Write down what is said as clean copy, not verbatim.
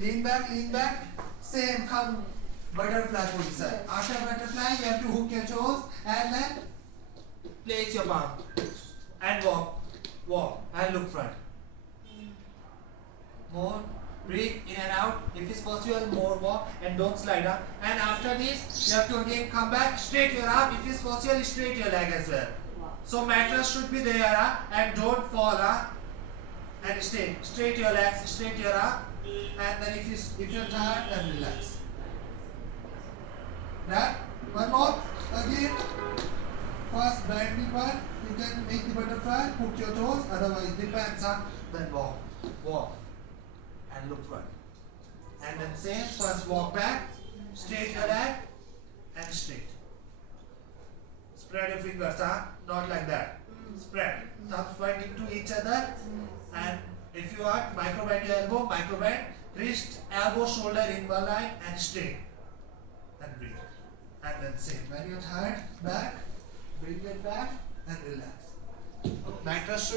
lean back. Same, come butterfly position. After butterfly, you have to hook your toes and then place your palm and walk and look front. More, breathe in and out. If it's possible, more walk and don't slide down. And after this, you have to again come back, straight your arm. If it's possible, straight your leg as well. So mattress should be there and don't fall and stay. Straight your legs, straight your arm. And then if you're tired, then relax. That one more again. First bend the butt. You can make the butterfly, hook your toes. Otherwise, depends on. Then walk, and look front. And then same. First walk back, straight your leg, and straight. Spread your fingers, not like that. Spread. Thumbs pointing to each other, and if you want, micro bend your elbow, micro bend, wrist, elbow, shoulder in one line, and straight. And breathe. And then same. When you're tired, back, bring it back, and relax. Mattress should